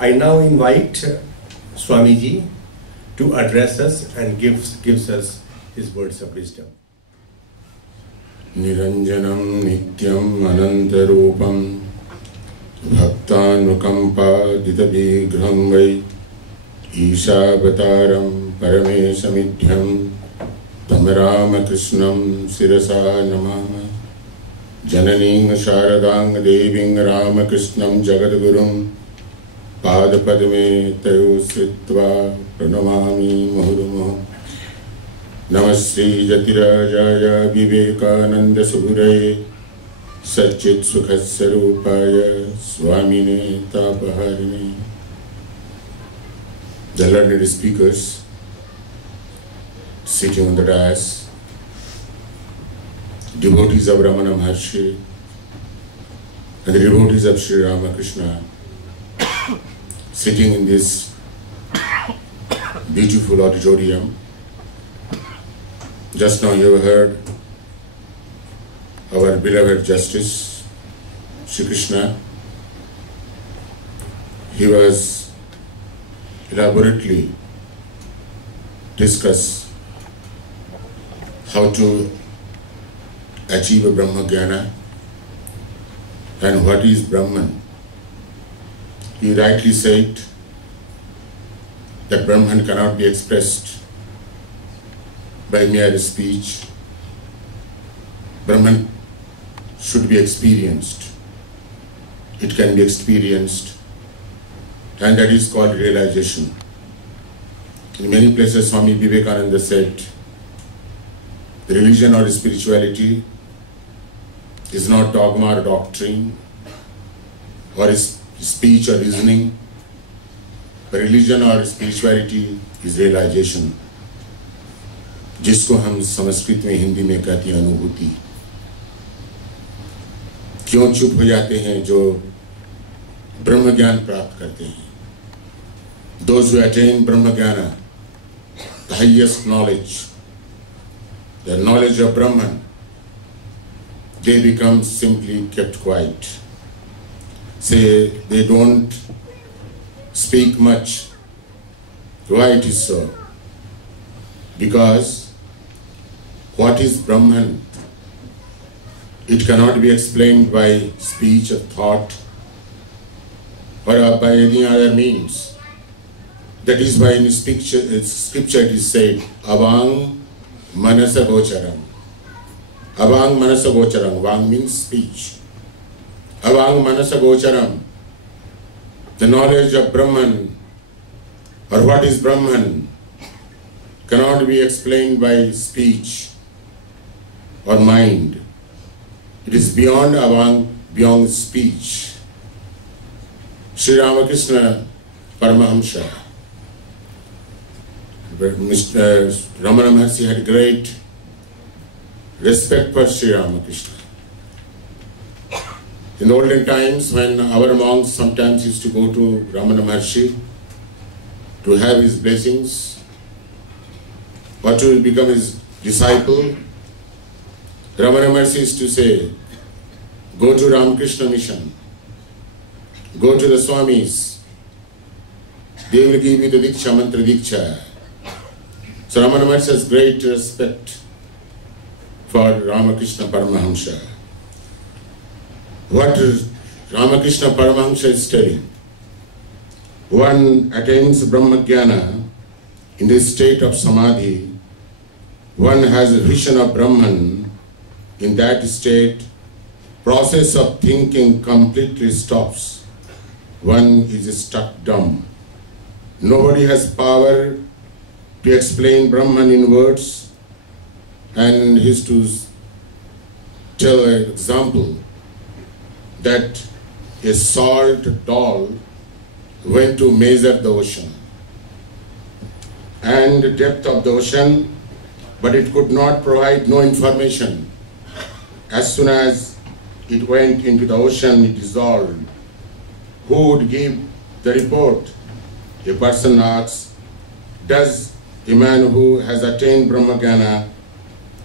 I now invite Swamiji to address us and gives us his words of wisdom. Niranjanam nityam anantarupam bhaktanukampaditavigraham vai Ishavataram paramesamidhyam tam Ramakrishnam sirasa namama Jananing Sharadang Deving Ramakrishnam Jagadgurum Padapadme Tayo Sritva Pranamami Muhurumo Namaste Jatirajaya Vivekananda Subhuraye Satchit Sukhasarupaya Swamine Tapaharine. The learned speakers sitting on the dais, devotees of Ramana Maharshi and the devotees of Sri Ramakrishna sitting in this beautiful auditorium. Just now you have heard our beloved Justice Shri Krishna. He was elaborately discuss how to achieve a Brahma Jnana and what is Brahman. He rightly said that Brahman cannot be expressed by mere speech. Brahman should be experienced. It can be experienced, and that is called realization. In many places, Swami Vivekananda said, the religion or spirituality is not dogma or doctrine or speech or reasoning, but religion or spirituality is realization, जिसको हम संस्कृत में हिंदी में कहते हैं अनुभूति। क्यों चुप हो जाते हैं जो ब्रह्म ज्ञान प्राप्त करते हैं? Those who attain Brahma Jnana, the highest knowledge, the knowledge of Brahman, they become simply kept quiet. Say they don't speak much. Why it is so? Because what is Brahman? It cannot be explained by speech or thought or by any other means. That is why in scripture it is said, Avang Manasa Gocharam. Avang Manasa Gocharam. Vang means speech. Avang Manasa Gocharam. The knowledge of Brahman or what is Brahman cannot be explained by speech or mind. It is beyond Avang, beyond speech. Sri Ramakrishna Paramahamsa, Mr. Ramana Maharshi had great respect for Sri Ramakrishna. In olden times, when our monks sometimes used to go to Ramana Maharshi to have his blessings or to become his disciple, Ramana Maharshi used to say, go to Ramakrishna Mission, go to the Swamis, they will give you the Diksha, Mantra Diksha. So Ramana Maharshi has great respect for Ramakrishna Paramahamsa. What Ramakrishna Paramahamsa is telling, one attains Brahma Jnana in the state of Samadhi, one has a vision of Brahman. In that state, process of thinking completely stops. One is struck dumb. Nobody has power to explain Brahman in words, and he is to tell an example that a salt doll went to measure the ocean and the depth of the ocean, but it could not provide no information. As soon as it went into the ocean, it dissolved. Who would give the report? A person asks, does a man who has attained Brahma Jnana,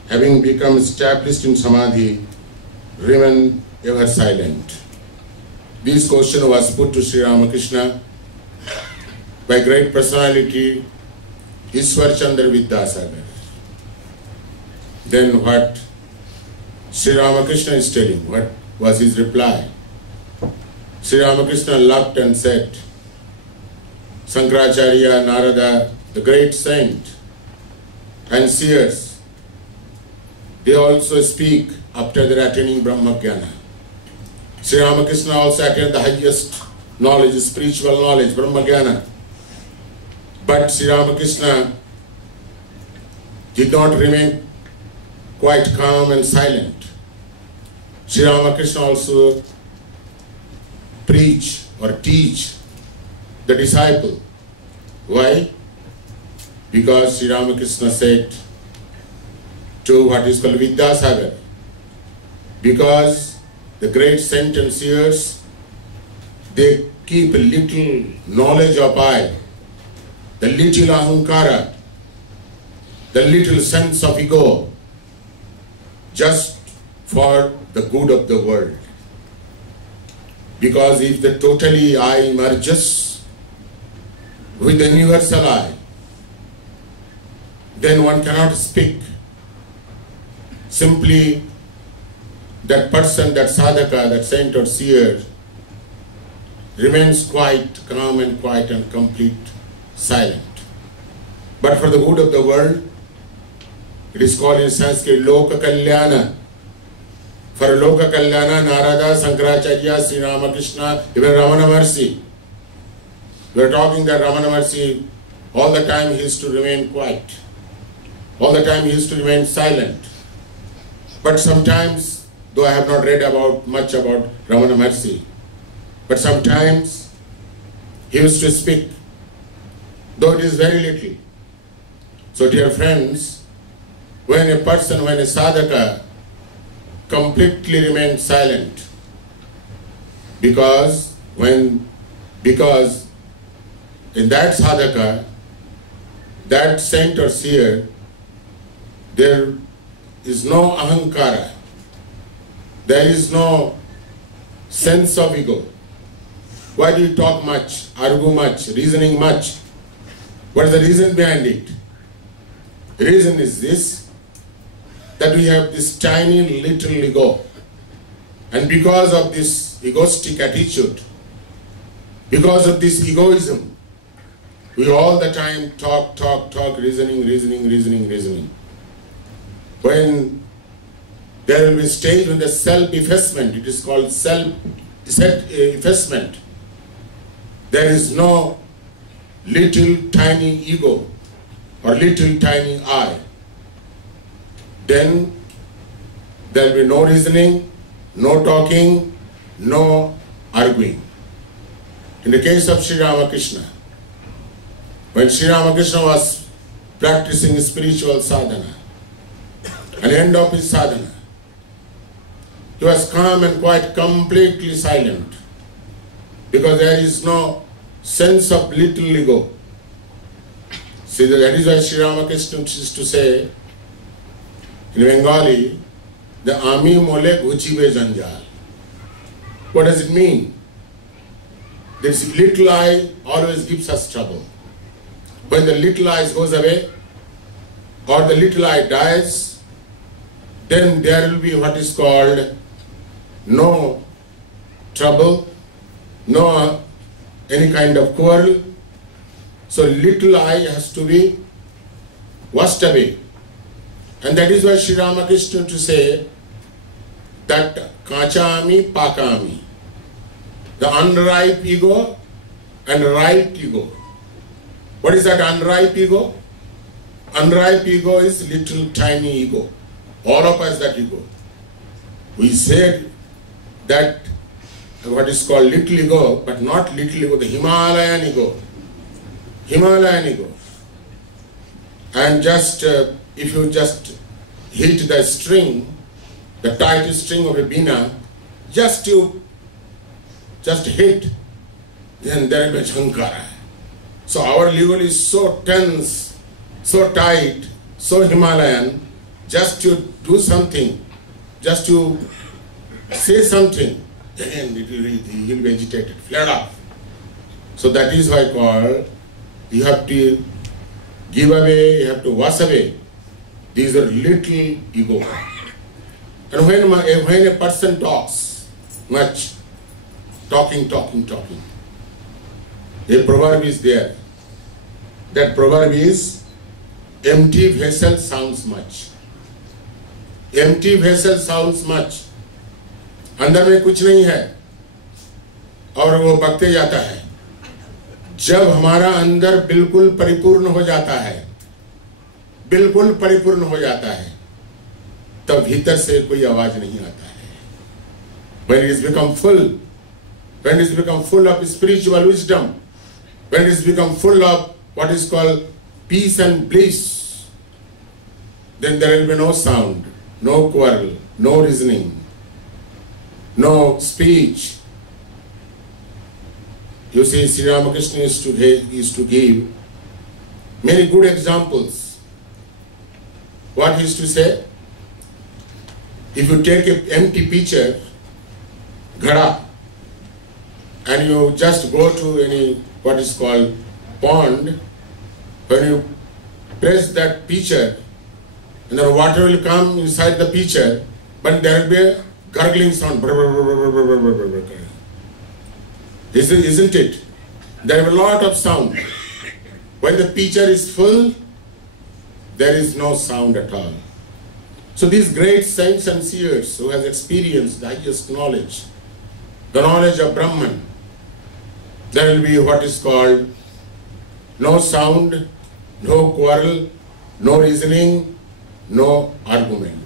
having become established in Samadhi, remain ever silent? This question was put to Sri Ramakrishna, by great personality Ishwar Chandra Vidyasagar. Then what Sri Ramakrishna is telling, what was his reply? Sri Ramakrishna laughed and said, Sankaracharya, Narada, the great saint and seers, they also speak after their attaining Brahmagyana. Sri Ramakrishna also attained the highest knowledge, spiritual knowledge, Brahmagyana. But Sri Ramakrishna did not remain quite calm and silent. Sri Ramakrishna also preach or teach the disciple. Why? Because Sri Ramakrishna said to what is called Vidyasagar, because the great saint and seers, they keep a little knowledge of I, the little ahankara, the little sense of ego, just for the good of the world. Because if the totally I merges with the universal I, then one cannot speak. Simply that person, that sadhaka, that saint or seer remains quite calm and quiet and complete silent. But for the good of the world, it is called in Sanskrit Loka Kalyana. For Loka Kalyana, Narada, Sankaracharya, Sri Ramakrishna, even Ramana Maharshi. We are talking that Ramana Maharshi, all the time he used to remain quiet. All the time he used to remain silent. But sometimes, though I have not read much about Ramana Maharshi, but sometimes he used to speak, though it is very little. So dear friends, when a person, when a sadhaka completely remains silent, because in that sadhaka, that saint or seer, there is no ahankara, there is no sense of ego. Why do you talk much, argue much, reasoning much? What is the reason behind it? The reason is this, that we have this tiny little ego. And because of this egoistic attitude, because of this egoism, we all the time talk, reasoning. When there will be a stage when the self-effacement, it is called self-effacement, there is no little tiny ego or little tiny I. Then there will be no reasoning, no talking, no arguing. In the case of Sri Ramakrishna, when Sri Ramakrishna was practicing spiritual sadhana, at the end of his sadhana, he was calm and quite completely silent, because there is no sense of little ego. See, that is why Sri Ramakrishna used to say in Bengali, the Ami Mole Ghuchibe Janjal. What does it mean? This little I always gives us trouble. When the little I goes away, or the little I dies, then there will be what is called no trouble, no any kind of quarrel. So little I has to be washed away. And that is why Sri Ramakrishna used to say that kachami pakami, the unripe ego and ripe ego. What is that unripe ego? Unripe ego is little tiny ego. All of us that ego. We said that what is called little ego, but not little ego, the Himalayan ego. Himalayan ego. And just, if you just hit the string, the tight string of a bina, just hit, then there will be Shankara. So our ego is so tense, so tight, so Himalayan, just to do something, just to say something, then he will be agitated, flared up. So that is why called you have to give away, you have to wash away. These are little ego. And when a person talks much, talking, a proverb is there. That proverb is, empty vessel sounds much. Empty vessel sounds much. अंदर में कुछ नहीं है और वो बकते जाता है. जब हमारा अंदर बिल्कुल परिपूर्ण हो जाता है, बिल्कुल परिपूर्ण हो जाता है, तब भीतर से कोई आवाज नहीं आता है. When it has become full, when it has become full of spiritual wisdom, when it has become full of what is called peace and bliss, then there will be no sound, no quarrel, no reasoning, no speech. You see, Sri Ramakrishna used to give many good examples. What he used to say? If you take an empty pitcher, ghada, and you just go to any what is called pond, when you press that pitcher, and the water will come inside the pitcher, but there will be a gurgling sound. Isn't it? There is a lot of sound. When the pitcher is full, there is no sound at all. So these great saints and seers who have experienced the highest knowledge, the knowledge of Brahman, there will be what is called no sound, no quarrel, no reasoning, no argument.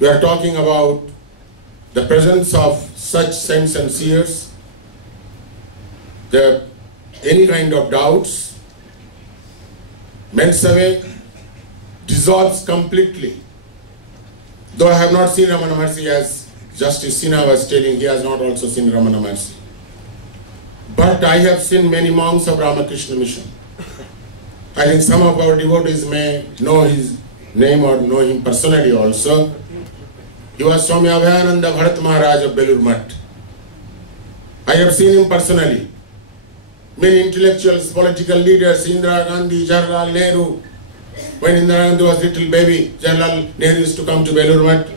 We are talking about the presence of such saints and seers. Any kind of doubts melts away, dissolves completely. Though I have not seen Ramana Maharshi, as Justice Sinha was telling, he has not also seen Ramana Maharshi. But I have seen many monks of Ramakrishna Mission. I think some of our devotees may know his name or know him personally also. He was Swami Abhayananda Bharat Maharaj of Belur Math. I have seen him personally. Many intellectuals, political leaders, Indira Gandhi, Jawaharlal Nehru. When Indira Gandhi was little baby, Jawaharlal Nehru used to come to Belur Math,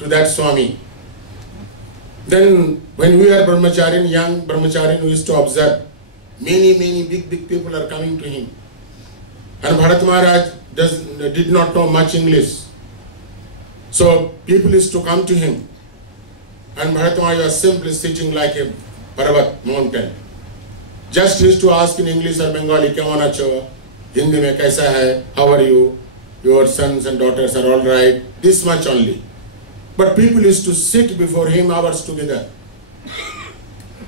to that Swami. Then when we were brahmacharin, young brahmacharin, we used to observe many big people are coming to him. And Bharat Maharaj did not know much English. So people used to come to him. And Bharat Maharaj was simply sitting like a Parvat mountain. Just used to ask in English or Bengali, "Kya hona chaho? Hindi mein kaisa hai? How are you? Your sons and daughters are all right?" This much only. But people used to sit before him hours together.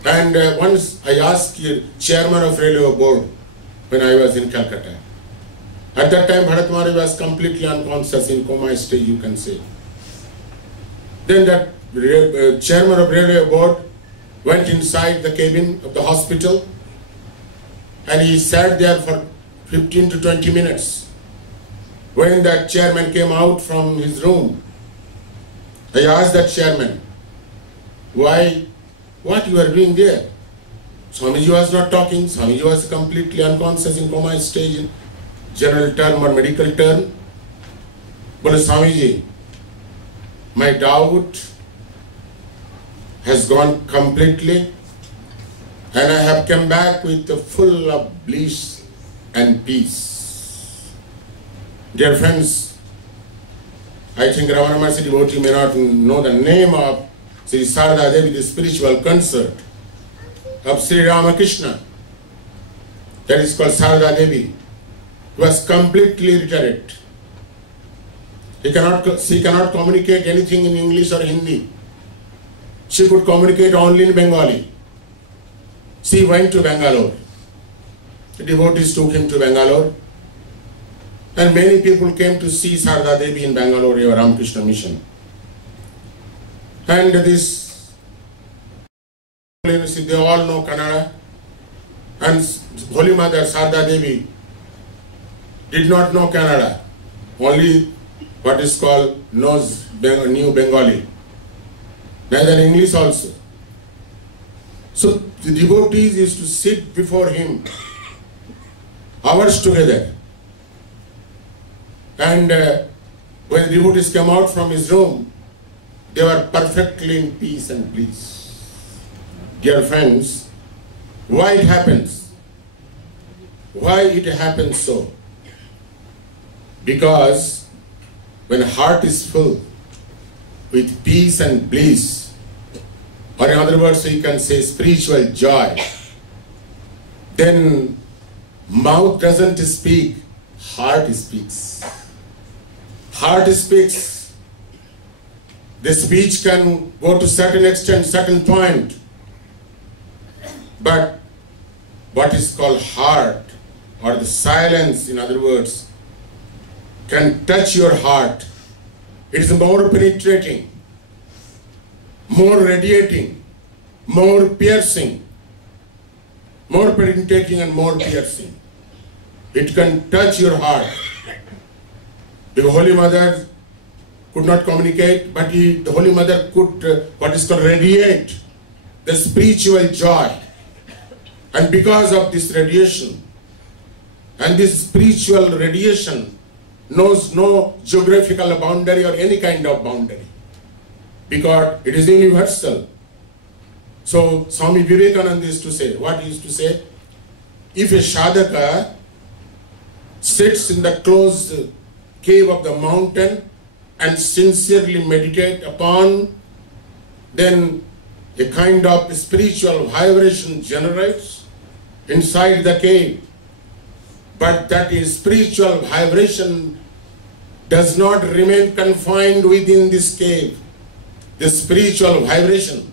And once I asked the chairman of railway board when I was in Calcutta. At that time, Bharat Maharaj was completely unconscious, in coma stage, you can say. Then that chairman of railway board went inside the cabin of the hospital, and he sat there for 15 to 20 minutes. When that chairman came out from his room, I asked that chairman, what you are doing there? Swamiji was not talking. Swamiji was completely unconscious, in coma stage, general term or medical term. But Swamiji, my doubt has gone completely, and I have come back with the full of bliss and peace. Dear friends, I think Ramana Maharshi devotee may not know the name of Sri Sarada Devi, the spiritual consort of Sri Ramakrishna. That is called Sarada Devi. Was completely literate. She cannot communicate anything in English or Hindi. She could communicate only in Bengali. She went to Bangalore. The devotees took him to Bangalore. And many people came to see Sarada Devi in Bangalore, or Ramakrishna Mission. And this, they all know Kannada. And Holy Mother Sarada Devi did not know Kannada. Only what is called knows New Bengali. Neither English also. So the devotees used to sit before him hours together. And when the devotees came out from his room, they were perfectly in peace and bliss. Dear friends, why it happens? Why it happens so? Because when heart is full with peace and bliss, or in other words, you can say spiritual joy, then mouth doesn't speak, heart speaks. Heart speaks. The speech can go to certain extent, certain point. But what is called heart, or the silence, in other words, can touch your heart. It is more penetrating, more radiating, more piercing, more penetrating and more piercing. It can touch your heart. The Holy Mother could not communicate, but the Holy Mother could, what is called, radiate the spiritual joy. And because of this radiation, and this spiritual radiation knows no geographical boundary or any kind of boundary, because it is universal. So Swami Vivekananda used to say, what he used to say, if a sadhaka sits in the closed cave of the mountain and sincerely meditate upon, then a kind of spiritual vibration generates inside the cave. But that is spiritual vibration does not remain confined within this cave. The spiritual vibration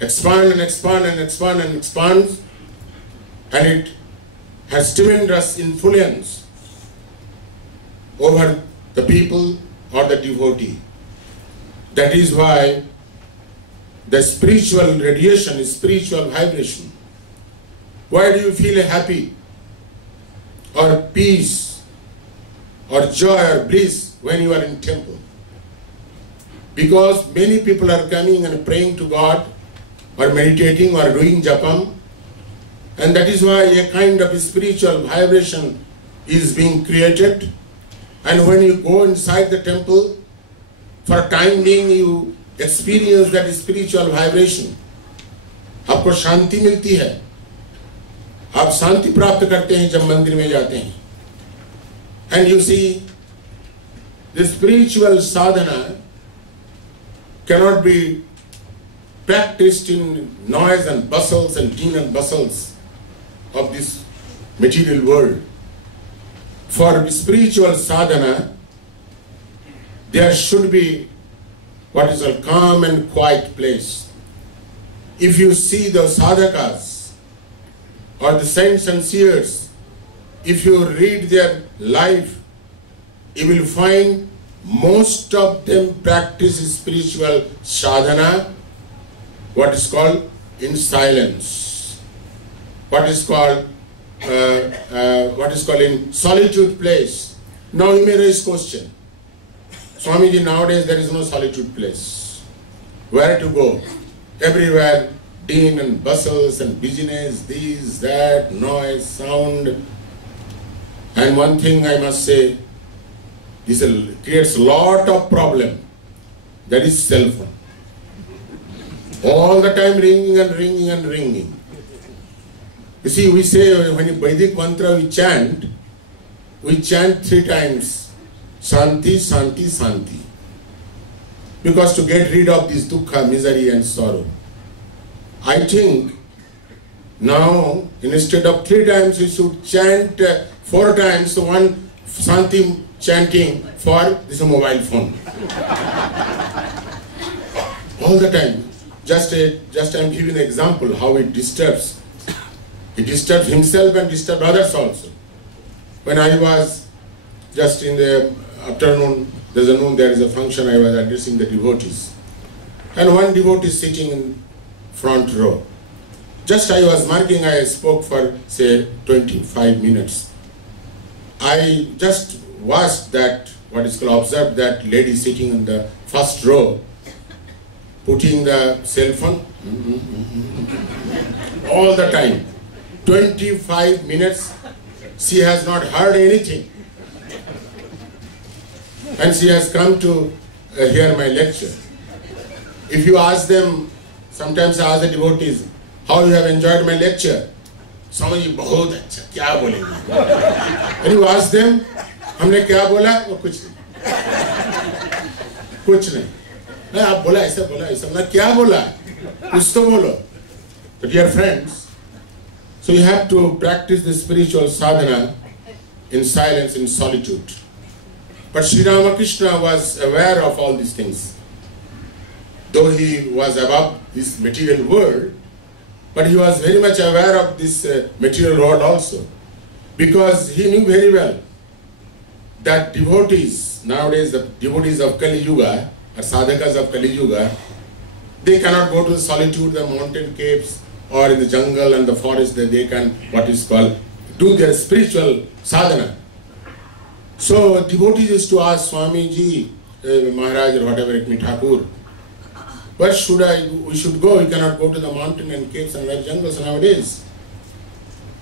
expands and expands and expands and expands, and it has tremendous influence over the people or the devotee. That is why the spiritual radiation is spiritual vibration. Why do you feel happy or peace or joy or bliss when you are in temple? Because many people are coming and praying to God or meditating or doing japam, and that is why a kind of spiritual vibration is being created. And when you go inside the temple, for a time being you experience that spiritual vibration. आपको शांति मिलती है, आप शांति प्राप्त करते हैं जब मंदिर में जाते हैं. And you see, the spiritual sadhana cannot be practiced in noise and bustles and din and bustles of this material world. For spiritual sadhana, there should be what is a calm and quiet place. If you see the sadhakas or the saints and seers, if you read their life, you will find most of them practice spiritual sadhana, what is called in silence, what is called in solitude place. Now you may raise question, Swamiji, nowadays there is no solitude place. Where to go? Everywhere din and bustles and business, this, that, noise, sound. And one thing I must say, this creates a lot of problem. That is cell phone. All the time ringing and ringing and ringing. You see, we say when in Vedic mantra we chant 3 times, Shanti, Shanti, Shanti. Because to get rid of this dukkha, misery and sorrow. I think now instead of 3 times we should chant 4 times, so one Shanti chanting for this mobile phone. All the time. Just I'm giving an example how it disturbs. It disturbs himself and disturbs others also. When I was just in the afternoon, there is a function, I was addressing the devotees. And one devotee sitting in front row. Just I was marking, I spoke for say 25 minutes. I just watched that, observed that lady sitting in the first row, putting the cell phone all the time. 25 minutes she has not heard anything. And she has come to hear my lecture. If you ask them, sometimes I ask the devotees, how you have enjoyed my lecture? Swamiji, bahut acha, kya bolenge? And you ask them, हमने क्या बोला? वो कुछ नहीं. कुछ नहीं. आप बोला ऐसा ना क्या बोला? कुछ तो बोलो. But dear friends, so you have to practice the spiritual sadhana in silence, in solitude. But Sri Ramakrishna was aware of all these things. Though he was above this material world, but he was very much aware of this material world also. Because he knew very well that devotees, nowadays the devotees of Kali Yuga, or sadhakas of Kali Yuga, they cannot go to the solitude, the mountain caves, or in the jungle and the forest, that they can, what is called, do their spiritual sadhana. So devotees used to ask Swamiji, Maharaj or whatever it may, Thakur, where we should go? We cannot go to the mountain and caves and jungles nowadays.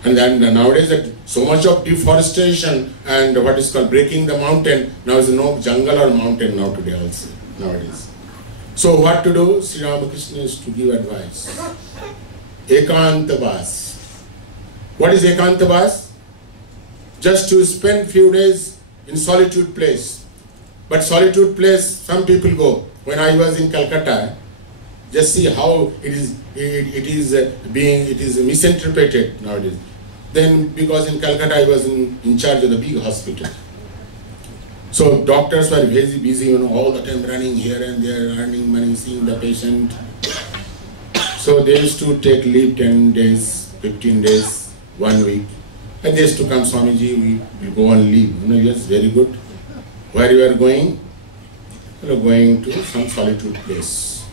And then nowadays so much of deforestation and what is called breaking the mountain, now is no jungle or mountain now today also, nowadays. So what to do? Sri Ramakrishna is to give advice. Ekanta Vas. What is Ekanta Vas? Just to spend few days in solitude place. But solitude place, some people go. When I was in Calcutta, just see how it is misinterpreted nowadays. Then because in Calcutta I was in charge of the big hospital. So doctors were very busy, all the time running here and there, earning money, seeing the patient. So they used to take leave 10 days, 15 days, 1 week. And they used to come, Swamiji, we will go on leave. Yes, very good. Where you are going? Going to some solitude place.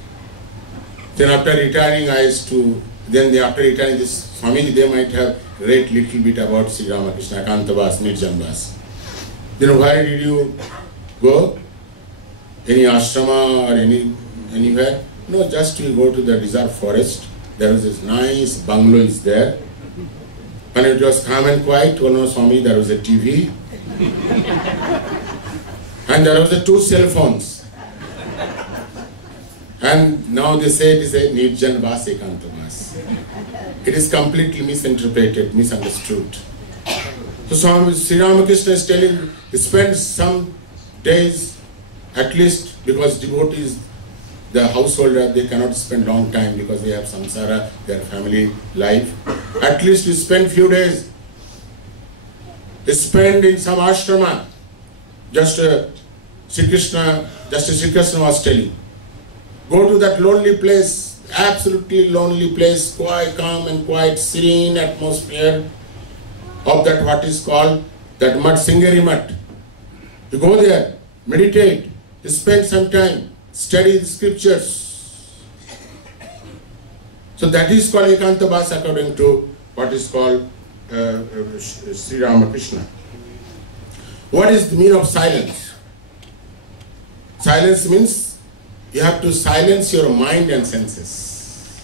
Then after retiring, after retiring, this Swamiji, they might have read little bit about Sri Ramakrishna, Ekanta Vas, Nirjan Vas. Then where did you go? Any ashrama or anywhere? No, just we go to the reserve forest. There was this nice bungalow is there. When it was calm and quiet, Swami, there was a TV. And there was the 2 cell phones. And now they say it is a Nirjan Vas, Ekanta Vas. It is completely misinterpreted, misunderstood. So Sri Ramakrishna is telling, spend some days, at least, because devotees, the householder, they cannot spend long time because they have samsara, their family life. At least we spend few days. Spend in some ashrama. Just Sri Krishna was telling. Go to that lonely place, absolutely lonely place, quiet, calm and quiet, serene atmosphere of that what is called that Mat, Singeri Mat. You go there, meditate, spend some time, study the scriptures. So that is called Ekanta Vas according to what is called Sri Ramakrishna. What is the meaning of silence? Silence means you have to silence your mind and senses.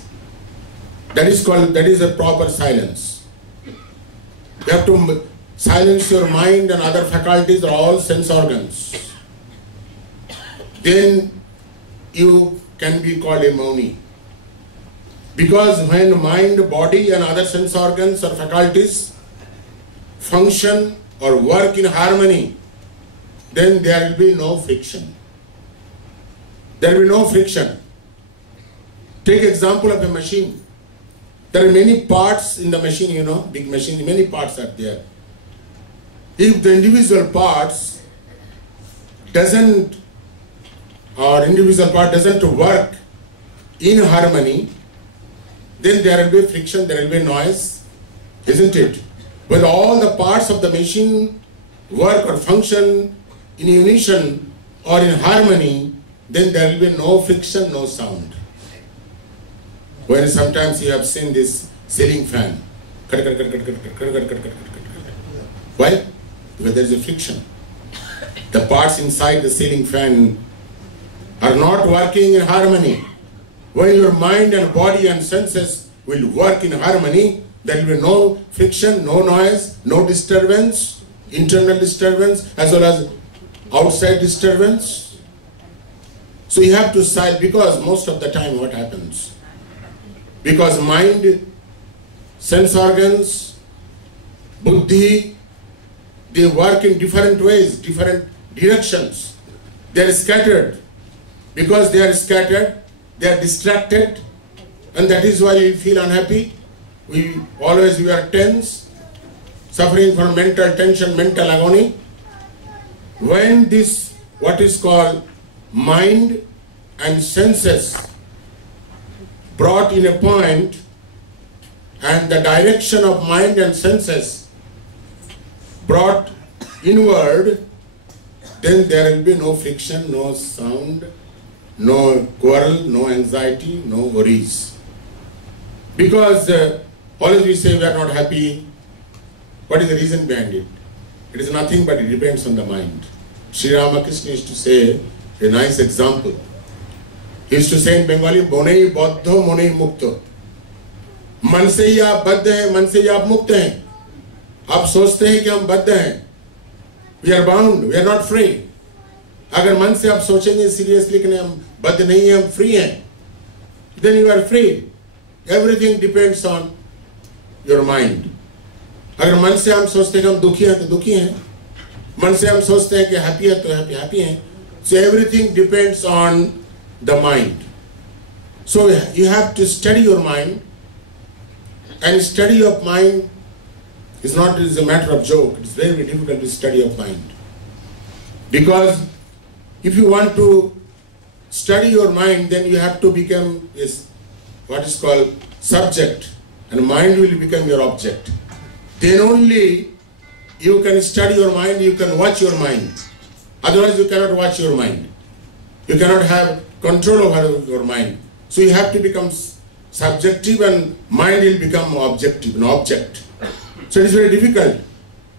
That is a proper silence. You have to silence your mind and other faculties, all sense organs. Then you can be called a Mauni. Because when mind, body and other sense organs or faculties function or work in harmony, then there will be no friction. There will be no friction. Take example of a machine. There are many parts in the machine, big machine, many parts are there. If the individual parts doesn't work in harmony, then there will be friction, there will be noise, isn't it? When all the parts of the machine work or function in unison or in harmony, then there will be no friction, no sound. When sometimes you have seen this ceiling fan. Why? Because there is a friction. The parts inside the ceiling fan are not working in harmony. When your mind and body and senses will work in harmony, there will be no friction, no noise, no disturbance, internal disturbance as well as outside disturbance. So you have to silence, because most of the time what happens? Because mind, sense organs, buddhi, they work in different ways, different directions. They are scattered. Because they are scattered, they are distracted, and that is why we feel unhappy. We are tense, suffering from mental tension, mental agony. When this, what is called mind and senses brought in a point, and the direction of mind and senses brought inward, then there will be no friction, no sound, no quarrel, no anxiety, no worries. Because always we say we are not happy. What is the reason behind it? It is nothing but it depends on the mind. Sri Ramakrishna used to say a nice example. He used to say in Bengali, Bonei Baddho Monei Mukto. मन से ही आप बद्ध हैं, मन से ही आप मुक्त हैं. आप सोचते हैं कि हम बद्ध हैं. We are bound, we are not free. अगर मन से आप सोचेंगे seriously कि हम बद्ध नहीं हैं, हम free हैं, then you are free. Everything depends on your mind. अगर मन से हम सोचते हैं कि हम दुखी हैं तो दुखी हैं, मन से हम सोचते हैं कि happy हैं तो happy हैं. So everything depends on the mind. So you have to study your mind, and study of mind is not a matter of joke. It's very, very difficult to study of mind. Because if you want to study your mind, then you have to become what is called subject, and mind will become your object. Then only you can study your mind, you can watch your mind. Otherwise you cannot watch your mind. You cannot have control over your mind. So you have to become subjective, and mind will become objective, an object. So it is very difficult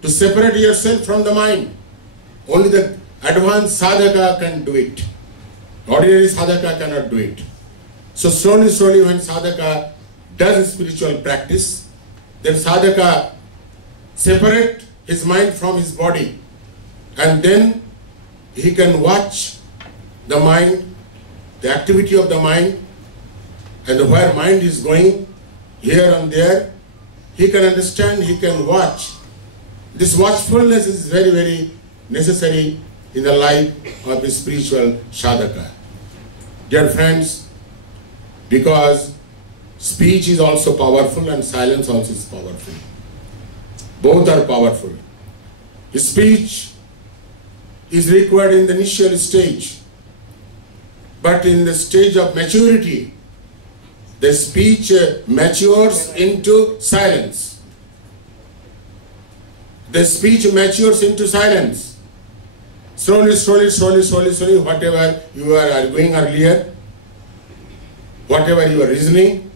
to separate yourself from the mind. Only the advanced sadhaka can do it. Ordinary sadhaka cannot do it. So slowly, slowly when sadhaka does spiritual practice, then sadhaka separate his mind from his body, and then he can watch the mind, the activity of the mind, and where mind is going, here and there, he can understand, he can watch. This watchfulness is very, very necessary in the life of a spiritual sadhaka. Dear friends, because speech is also powerful and silence also is powerful. Both are powerful. Speech is required in the initial stage, but in the stage of maturity, the speech matures into silence. The speech matures into silence. Slowly, slowly, slowly, slowly, slowly, whatever you are arguing earlier, whatever you are reasoning,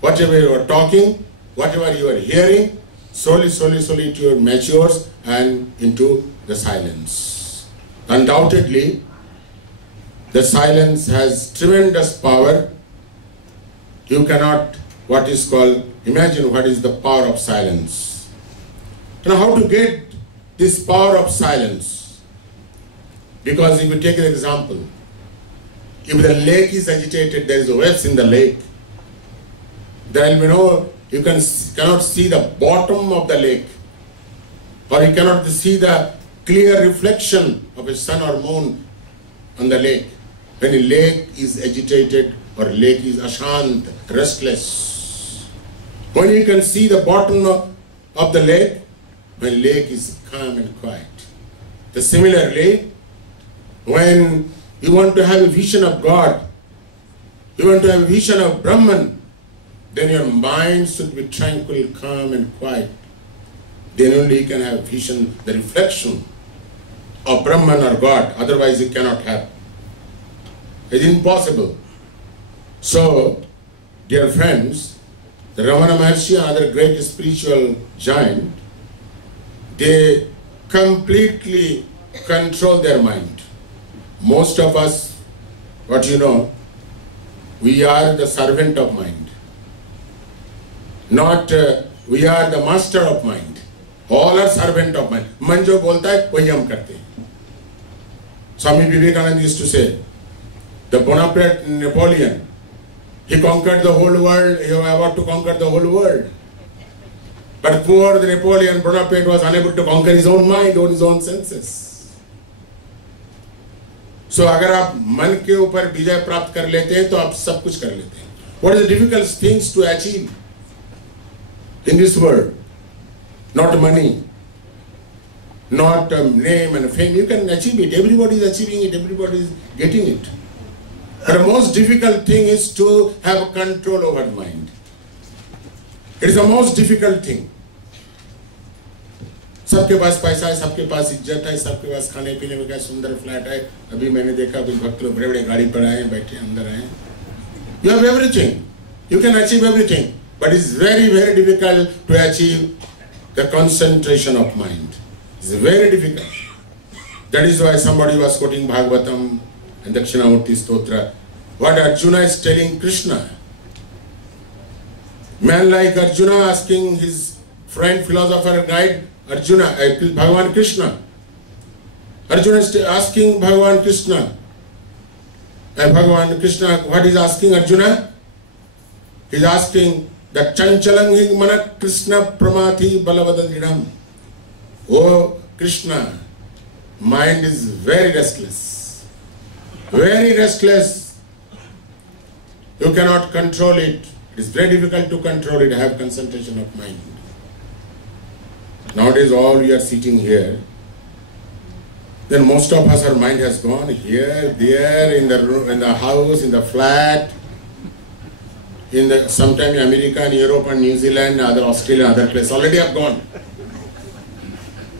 whatever you are talking, whatever you are hearing, slowly, slowly, slowly it matures and into the silence. Undoubtedly, the silence has tremendous power. You cannot, what is called, imagine what is the power of silence. Now how to get this power of silence? Because if you take an example, if the lake is agitated, there is waves in the lake, there will be no, you cannot see the bottom of the lake, or you cannot see the clear reflection of a sun or moon on the lake. When a lake is agitated, or lake is ashant, restless. When you can see the bottom of the lake, when lake is calm and quiet. Similarly, when you want to have a vision of God, you want to have a vision of Brahman, then your mind should be tranquil, calm and quiet. Then only you can have vision, the reflection of Brahman or God, otherwise you cannot have. It's impossible. So, dear friends, the Ramana Maharshi and other great spiritual giant, they completely control their mind. Most of us, what you know, we are the servant of mind. Not We are the master of mind. All are servant of mind. मन जो बोलता है वही हम करते हैं. Swami Vivekananda used to say, the Bonaparte Napoleon, he conquered the whole world. He was about to conquer the whole world. But poor the Napoleon Bonaparte was unable to conquer his own mind or his own senses. So अगर आप मन के ऊपर विजय प्राप्त कर लेते हैं तो आप सब कुछ कर लेते हैं. What is the difficult things to achieve in this world? Not money, not name and fame. You can achieve it. Everybody is achieving it. Everybody is getting it. But the most difficult thing is to have control over the mind. It is the most difficult thing. सबके पास पैसा है, सबके पास इज्जत है, सबके पास खाने पीने में क्या सुंदर फ्लैट है. अभी मैंने देखा कुछ भक्त लोग बड़े बड़े गाड़ी पर आए, बैठे अंदर आए. You have everything. You can achieve everything. But it's very, very difficult to achieve the concentration of mind. It's very difficult. That is why somebody was quoting Bhagavatam and Dakshinamurti Stotra. What Arjuna is telling Krishna. Man like Arjuna asking his friend, philosopher, guide, Arjuna, Bhagavan Krishna. Arjuna is asking Bhagavan Krishna. And Bhagavan Krishna, what is asking Arjuna? He is asking that Chanchalang hi mana Krishna pramati balavadadinam. Oh Krishna, mind is very restless. Very restless. You cannot control it. It is very difficult to control it, have concentration of mind. Nowadays all we are sitting here, then most of us, our mind has gone here, there, in the house, in the flat, in the sometime America and Europe and New Zealand, other Australia, other places, already have gone.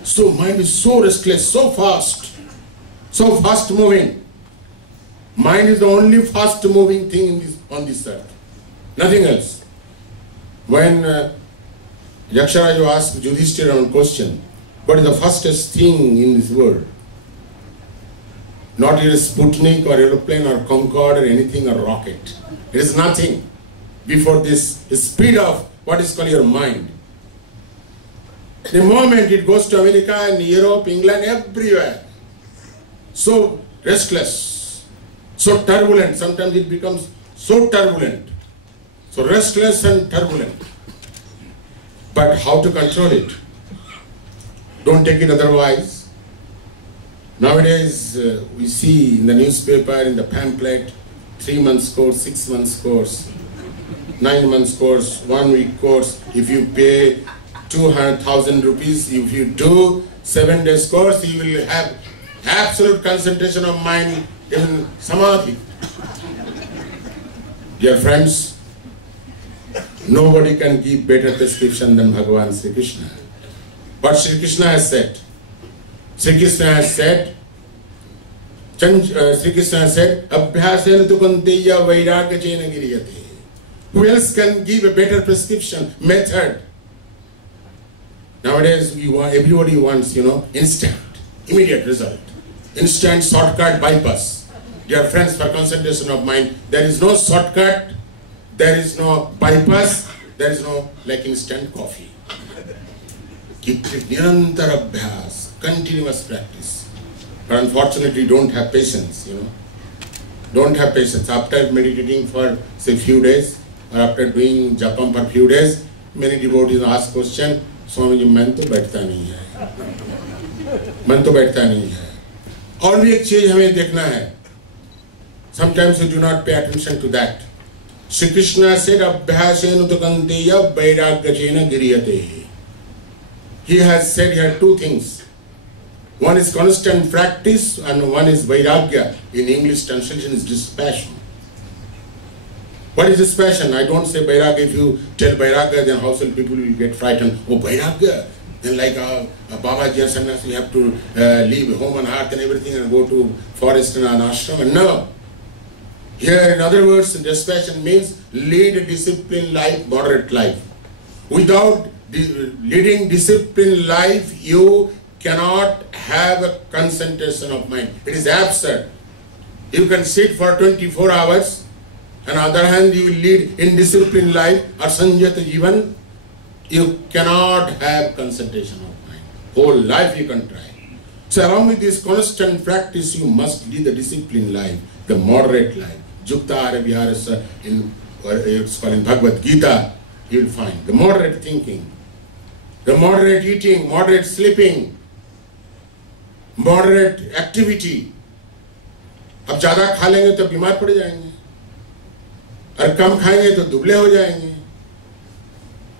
So mind is so restless, so fast moving. Mind is the only fast moving thing on this earth. Nothing else. When Yaksharaja asked Yudhishthira one question, what is the fastest thing in this world? Not a Sputnik or aeroplane or Concorde or anything or rocket. It is nothing before this speed of what is called your mind. The moment it goes to America and Europe, England, everywhere, so restless, so turbulent, sometimes it becomes so turbulent, so restless and turbulent. But how to control it? Don't take it otherwise. Nowadays, we see in the newspaper, in the pamphlet, 3 months course, 6 months course, 9 months course, 1 week course. If you pay 200,000 rupees, if you do 7 days course, you will have absolute concentration of mind in samadhi. Dear friends, nobody can give better prescription than Bhagavan Sri Krishna. What Sri Krishna has said. Sri Krishna has said, Abhyasena tu kunteya vairagya chena giriyate. Who else can give a better prescription, method? Nowadays, everybody wants, instant, immediate result. Instant shortcut bypass. Dear friends, for concentration of mind, there is no shortcut, there is no bypass, there is no like instant coffee. Nirantar abhyas, continuous practice. But unfortunately, don't have patience, Don't have patience. After meditating for, say, few days, or after doing japam for few days, many devotees ask question, Swamiji, मन तो बैठता नहीं है. और भी एक चीज हमें देखना है. Sometimes we do not pay attention to that. Shri Krishna said, Abhyasena tu kanteya vairagyacena giriyate. He has said here 2 things. One is constant practice and one is vairagya. In English translation is dispassion. What is dispassion? I don't say vairagya. If you tell vairagya, then household people will get frightened. Oh, vairagya. Then like a Babaji or sannyasi, you have to leave home and hearth and everything and go to forest and an ashram. And no. Here, in other words, dispassion means lead a disciplined life, moderate life. Without leading disciplined life, you cannot have a concentration of mind. It is absurd. You can sit for 24 hours, and on the other hand, you will lead indisciplined life or sanjata jivan. you cannot have concentration of mind. Whole life you can try. So along with this constant practice, you must lead the disciplined life, the moderate life. Jukta Ahara Viharasya it's called in Bhagavad Gita, you will find the moderate thinking, the moderate eating, moderate sleeping, moderate activity. अब ज्यादा खा लेंगे तो बीमार पड़ जाएंगे, और कम खाएंगे तो दुबले हो जाएंगे,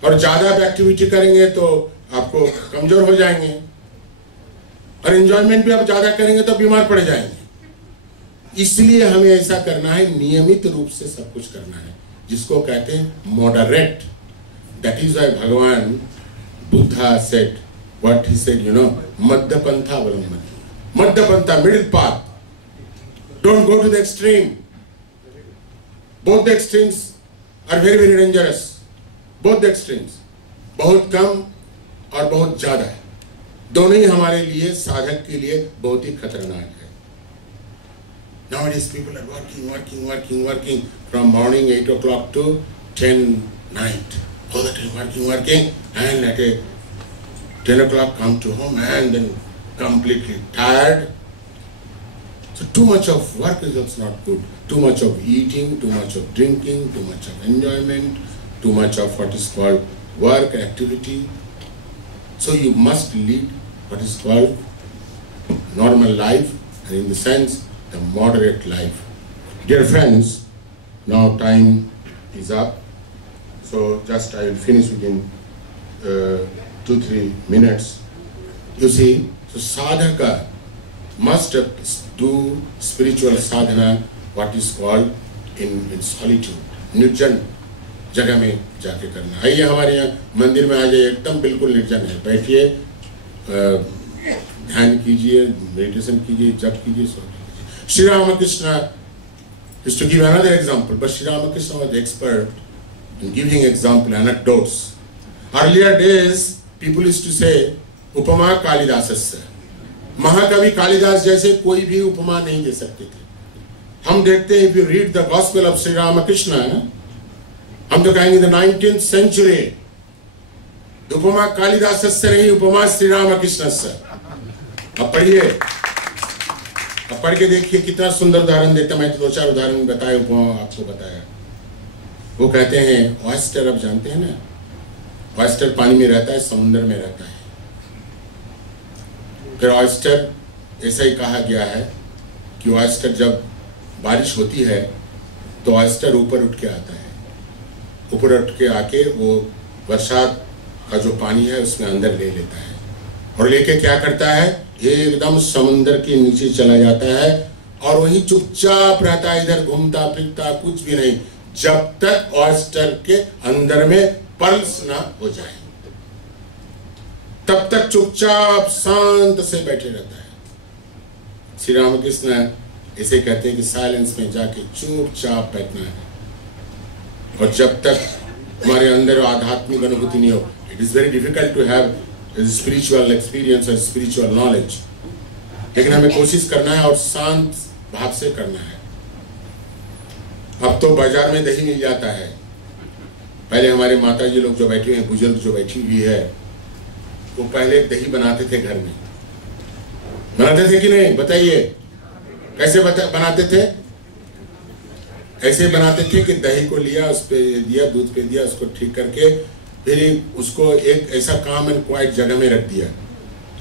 और ज्यादा एक्टिविटी करेंगे तो आपको कमजोर हो जाएंगे, और एंजॉयमेंट भी आप ज्यादा करेंगे तो बीमार पड़ जाएंगे। इसलिए हमें ऐसा करना है, नियमित रूप से सब कुछ करना है, जिसको कहते हैं मॉडरेट। दैट इज व्हाई भगवान Buddha said what he said, मध्य पंथा अवलंबन, मध्य पंथा, middle path, don't go to the extreme. Both the extremes are very very dangerous, both the extremes, बहुत कम और बहुत ज्यादा है, दोनों ही हमारे लिए, साधक के लिए बहुत ही खतरनाक है। Nowadays people are working from morning 8 o'clock to 10 night, all the time working, and at 10 o'clock come to home and then completely tired. So too much of work is also not good. Too much of eating, too much of drinking, too much of enjoyment, too much of what is called work activity. So you must lead what is called normal life, and in the sense the moderate life. Dear friends, now time is up, so just I will finish within 2-3 minutes. You see, so sadhaka must do spiritual sadhana, what is called in solitude, निर्जन जगह में जाके करना। आइए हमारे यहाँ मंदिर में आ जाइए, एकदम बिल्कुल निर्जन है, बैठिए, ध्यान कीजिए, मेडिटेशन कीजिए, जप कीजिए, सो कीजिए। Sri Ramakrishna is to give another example, but Sri Ramakrishna was expert in giving example, anecdotes. Earlier days, people used to say, उपमा कालिदासस्य, महाकवि कालिदास जैसे कोई भी उपमा नहीं दे सकते थे। हम देखते हैं, if you read the Gospel of Sri Ramakrishna, हम तो कहेंगे the 19th century, उपमा कालिदासस्य नहीं, उपमा श्री रामकृष्ण से। अब पढ़िए, अब पढ़ के देखिए कितना सुंदर उदाहरण देता। मैं तो 2-4 उदाहरण बताए, उपमा आपको बताया। वो कहते हैं ऑयस्टर, आप जानते हैं ना, ऑयस्टर पानी में रहता है, समुद्र में रहता है। फिर ऑयस्टर, ऐसा ही कहा गया है कि ऑयस्टर जब बारिश होती है तो ऑयस्टर ऊपर उठ के आता है, ऊपर उठ के आके वो बरसात का जो पानी है उसमें अंदर ले लेता है, और लेके क्या करता है, एकदम समुद्र के नीचे चला जाता है, और वहीं चुपचाप रहता है, इधर घूमता फिरता, कुछ भी नहीं, जब तक ऑयस्टर के अंदर में पल्स ना हो जाए, तब तक चुपचाप शांत से बैठे रहता है। श्री रामकृष्ण ऐसे कहते हैं कि साइलेंस में जाके चुपचाप बैठना है, और जब तक हमारे अंदर आध्यात्मिक अनुभूति नहीं हो, it is very difficult to have spiritual experience और स्पिरिचुअल नॉलेज। लेकिन हमें कोशिश करना है और शांत भाव से करना है। अब तो बाजार में दही मिल जाता है, पहले हमारे माता जी लोग जो बैठे हुए हैं, बुजुर्ग जो बैठी हुई है, वो पहले दही बनाते थे, घर में बनाते थे कि नहीं, बताइए कैसे बनाते थे? ऐसे बनाते थे कि दही को लिया, उस पे दिया, दूध पे दिया, उसको ठीक करके फिर उसको एक ऐसा काम एंड क्वाइट जगह में रख दिया।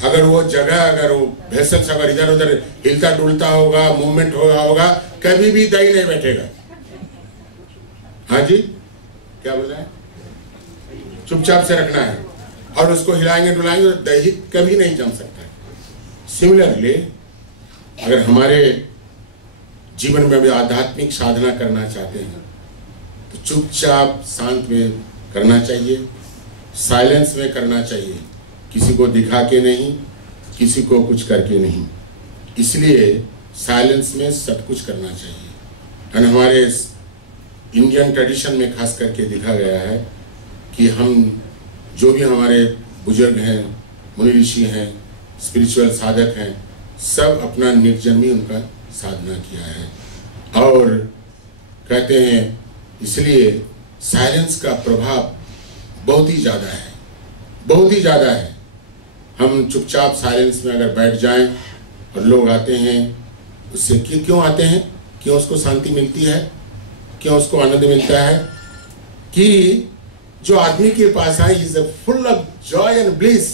अगर वो जगह, अगर वो वेसल्स अगर इधर उधर हिलता डुलता होगा, मूवमेंट होगा, कभी भी दही नहीं बैठेगा। हाँ जी, क्या बोल रहे हैं? चुपचाप से रखना है, और उसको हिलाएंगे डुलाएंगे तो दही कभी नहीं जम सकता। सिमिलरली अगर हमारे जीवन में भी आध्यात्मिक साधना करना चाहते हैं तो चुपचाप शांत में करना चाहिए, साइलेंस में करना चाहिए, किसी को दिखा के नहीं, किसी को कुछ करके नहीं। इसलिए साइलेंस में सब कुछ करना चाहिए। और हमारे इंडियन ट्रेडिशन में खास करके देखा गया है कि हम जो भी हमारे बुजुर्ग हैं, मुनि ऋषि हैं, स्पिरिचुअल साधक हैं, सब अपना निर्जन में उनका साधना किया है। और कहते हैं इसलिए साइलेंस का प्रभाव बहुत ही ज़्यादा है। बहुत ही ज़्यादा है। हम चुपचाप साइलेंस में अगर बैठ जाएं और लोग आते हैं, उससे क्यों आते हैं? क्यों उसको शांति मिलती है? क्यों उसको आनंद मिलता है? कि जो आदमी के पास है is full of Joy and bliss.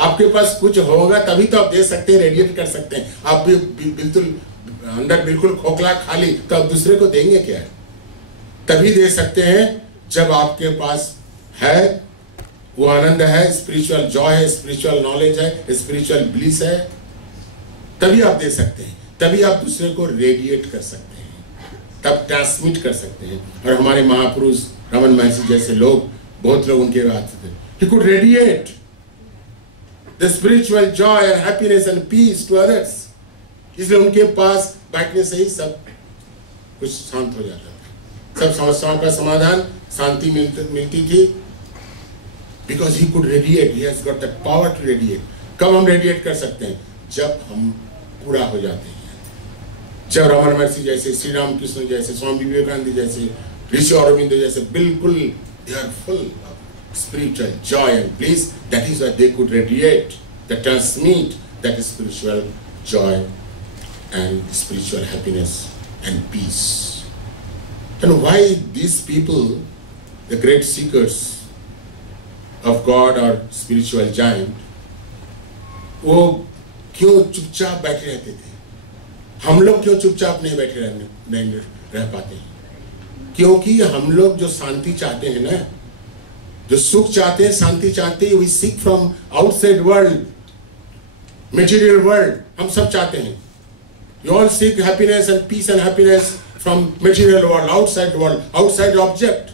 आपके पास कुछ होगा तभी तो आप दे सकते हैं, रेडिएट कर सकते हैं। आप भी बिल्कुल अंदर बिल्कुल खोखला खाली, तो आप दूसरे को देंगे क्या? तभी दे सकते हैं जब आपके पास है वो आनंद है, स्पिरिचुअल जॉय है, स्पिरिचुअल नॉलेज है, स्पिरिचुअल ब्लिस है, तभी आप दे सकते हैं। तभी आप दूसरे को रेडिएट कर सकते हैं, तब ट्रांसमिट कर सकते हैं। और हमारे महापुरुष रमन महर्षि जैसे लोग, बहुत लोग उनके बात थे, he could radiate the spiritual joy and happiness and peace to others। इसलिए उनके पास बैठने से ही सब कुछ शांत हो जाता था, सब समस्याओं का समाधान, शांति मिलती थी। Because he could radiate, he has got the power to radiate। कब हम रेडिएट कर सकते हैं? जब हम पूरा हो जाते हैं। जब रमन महर्षि जैसे, श्री रामकृष्ण जैसे, स्वामी विवेकानंद जैसे, ऋषि अरविंद जैसे बिल्कुल they are full of spiritual joy and bliss। That is why they could radiate, they transmit that spiritual joy and spiritual happiness and peace। And why these people, the great seekers of God or spiritual giant, वो क्यों चुपचाप बैठे रहते थे? हम लोग क्यों चुपचाप नहीं बैठे नहीं रह पाते? क्योंकि हम लोग जो शांति चाहते हैं ना, जो सुख चाहते हैं, शांति चाहते हैं, we seek from outside world, material world, हम सब चाहते हैं। You all seek happiness and peace and happiness from material world, outside object।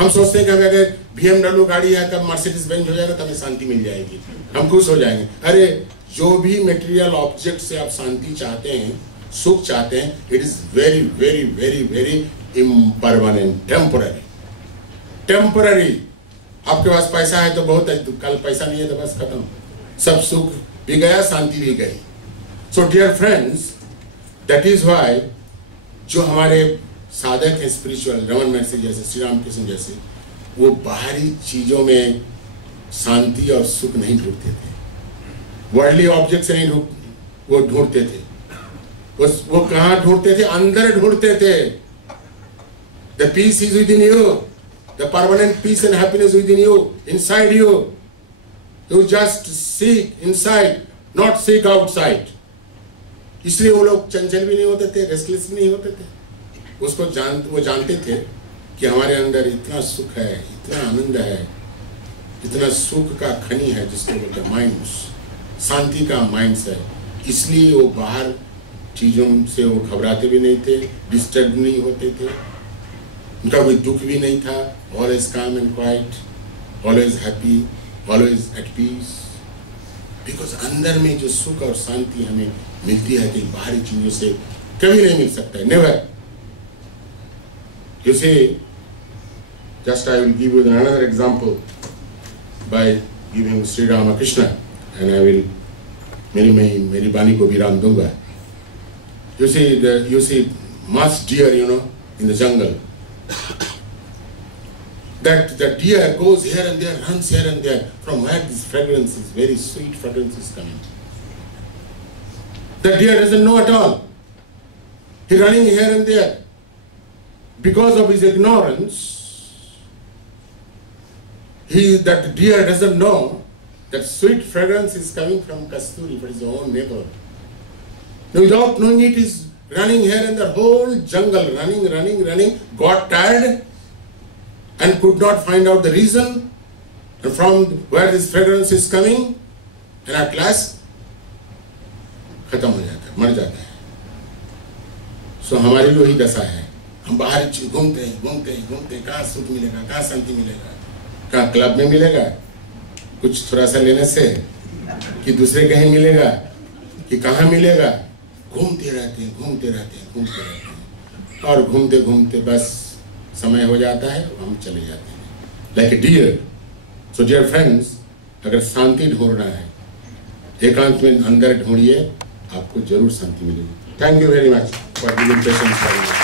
हम सोचते हैं कि हमें अगर BMW गाड़ी है, कब मर्सिडीज बेंज हो जाएगा, तब हमें शांति मिल जाएगी, हम खुश हो जाएंगे। अरे जो भी मटेरियल ऑब्जेक्ट से आप शांति चाहते हैं, सुख चाहते हैं, it is very very very very impermanent, temporary. आपके पास पैसा है तो बहुत है, कल पैसा नहीं है तो बस खत्म, सब सुख भी गया, शांति भी गई। So dear friends, that is why जो हमारे साधक है स्पिरिचुअल, रमन महर्षि जैसे, श्री रामकृष्ण जैसे, वो बाहरी चीजों में शांति और सुख नहीं ढूंढते थे, वर्ल्डली ऑब्जेक्ट से नहीं वो ढूंढते थे। वो कहाँ ढूंढते थे? अंदर ढूंढते थे। The peace is within you, the permanent peace and happiness within you, inside you. You just seek inside, not seek outside. इसलिए वो लोग चंचल भी नहीं होते थे, रेस्टलेस नहीं होते थे। वो जानते थे कि हमारे अंदर इतना सुख है, इतना आनंद है, इतना सुख का खनी है, जिसको बोलते हैं माइंड्स, शांति का माइंड्स है। इसलिए वो बाहर चीजों से वो घबराते भी नहीं थे, डिस्टर्ब नहीं होते थे, उनका कोई दुख भी नहीं था। Always calm and quiet, always happy, always at peace. Because अंदर में जो सुख और शांति हमें मिलती है कि बाहरी चीजों से कभी नहीं मिल सकता है, never. You see, just I will give you another example by giving Sri Ramakrishna, and I will मेरी बानी को विराम दूंगा। You see much deer, in the jungle. That the deer goes here and there, runs here and there. From where this fragrance is, very sweet fragrance is coming. The deer doesn't know at all. He's running here and there. Because of his ignorance, that deer doesn't know that sweet fragrance is coming from Kasturi, from his own neighbor. Without knowing it, he's running here and the whole jungle, running, got tired and could not find out the reason and from where this fragrance is coming, and at last खत्म हो जाता है, मर जाता है। सो हमारी भी वही दशा है। हम बाहर घूमते हैं, कहाँ सुख मिलेगा, कहाँ शांति मिलेगा, कहाँ क्लब में मिलेगा कुछ थोड़ा सा लेने से, कि दूसरे कहीं मिलेगा, कि कहाँ मिलेगा। घूमते रहते हैं और घूमते घूमते बस समय हो जाता है, हम चले जाते हैं like a deer. So dear friends, अगर शांति ढूंढना है, एकांत में अंदर ढूंढिए, आपको जरूर शांति मिलेगी। Thank you very much for giving patience.